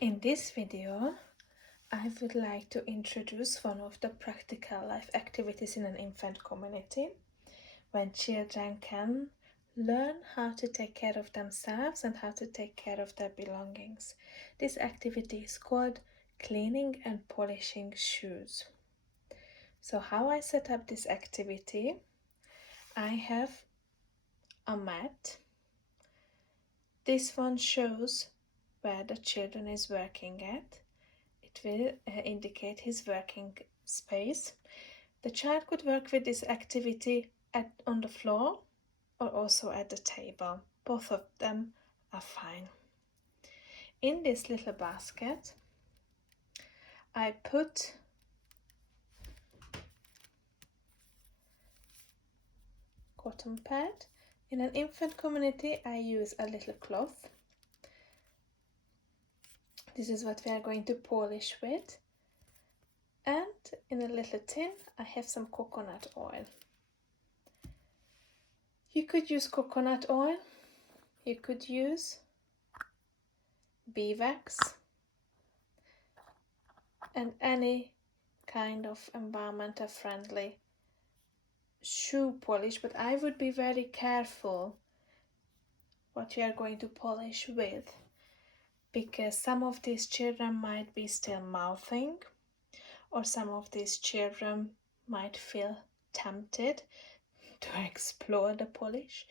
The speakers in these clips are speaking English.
In this video, I would like to introduce one of the practical life activities in an infant community when children can learn how to take care of themselves and how to take care of their belongings. This activity is called cleaning and polishing shoes. So how I set up this activity, I have a mat. This one shows where the children is working at. It will indicate his working space. The child could work with this activity on the floor or also at the table. Both of them are fine. In this little basket, I put cotton pad. In an infant community, I use a little cloth. This is what we are going to polish with. And in a little tin, I have some coconut oil. You could use coconut oil. You could use beeswax and any kind of environmental friendly shoe polish, but I would be very careful what you are going to polish with, because some of these children might be still mouthing, or some of these children might feel tempted to explore the polish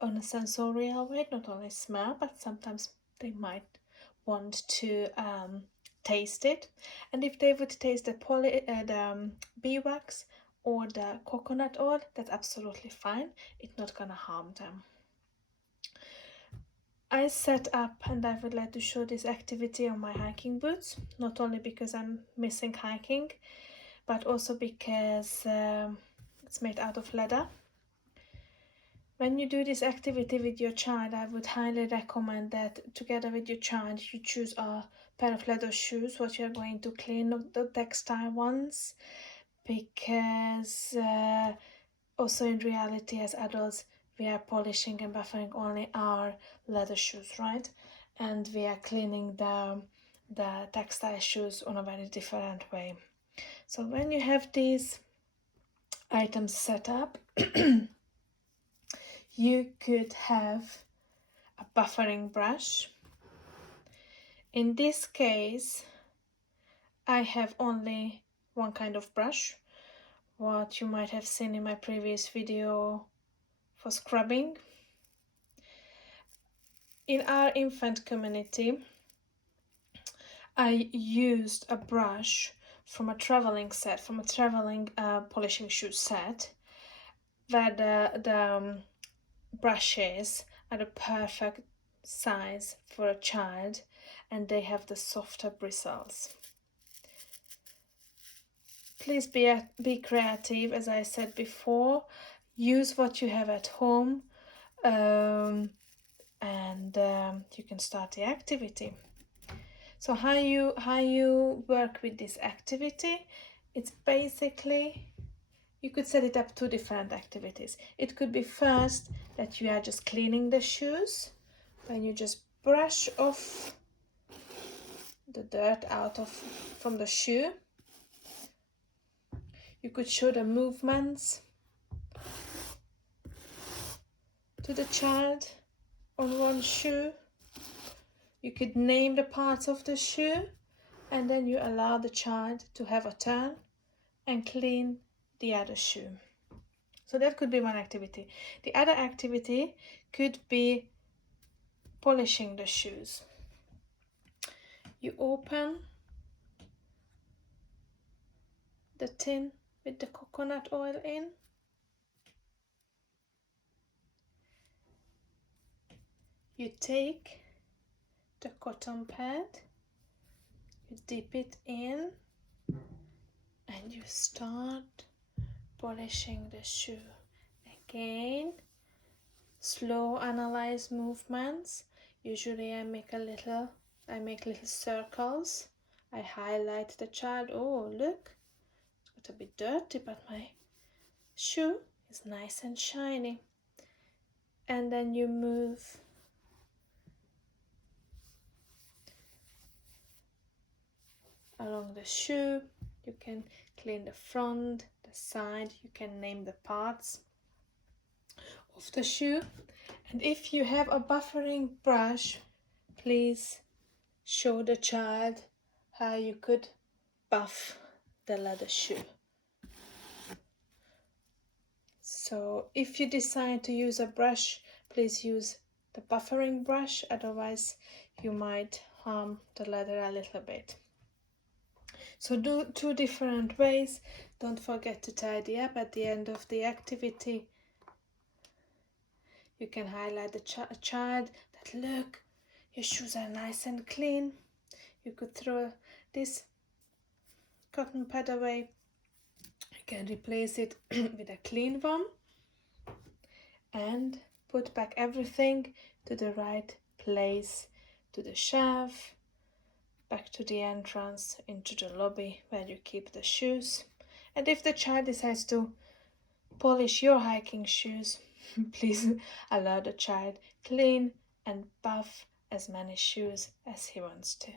on a sensorial way, not only smell, but sometimes they might want to taste it. And if they would taste the beeswax or the coconut oil, that's absolutely fine. It's not gonna harm them. I set up, and I would like to show this activity on my hiking boots, not only because I'm missing hiking, but also because it's made out of leather. When you do this activity with your child, I would highly recommend that together with your child you choose a pair of leather shoes, what you're going to clean, the textile ones, because also in reality as adults we are polishing and buffering only our leather shoes, right? And we are cleaning the textile shoes on a very different way. So when you have these items set up, you could have a buffering brush. In this case, I have only one kind of brush, what you might have seen in my previous video for scrubbing. In our infant community, I used a brush from a traveling set, from a traveling polishing shoe set, where the brushes are the perfect size for a child and they have the softer bristles. Please be creative, as I said before. Use what you have at home, and you can start the activity. So how you work with this activity, it's basically, you could set it up 2 different activities. It could be first that you are just cleaning the shoes, when you just brush off the dirt from the shoe. You could show the movements to the child on one shoe. You could name the parts of the shoe, and then you allow the child to have a turn and clean the other shoe. So that could be one activity. The other activity could be polishing the shoes. You open the tin with the coconut oil in. You take the cotton pad, you dip it in, and you start polishing the shoe. Again, slow analyze movements. Usually I make little circles. I highlight the child. Oh, look, it's got a bit dirty, but my shoe is nice and shiny. And then you move along the shoe. You can clean the front, the side, you can name the parts of the shoe. And if you have a buffering brush, please show the child how you could buff the leather shoe. So if you decide to use a brush, please use the buffering brush, otherwise you might harm the leather a little bit. So do 2 different ways. Don't forget to tidy up at the end of the activity. You can highlight the child that, look, your shoes are nice and clean. You could throw this cotton pad away. You can replace it with a clean one and put back everything to the right place, to the shelf, back to the entrance, into the lobby where you keep the shoes. And if the child decides to polish your hiking shoes, please allow the child clean and buff as many shoes as he wants to.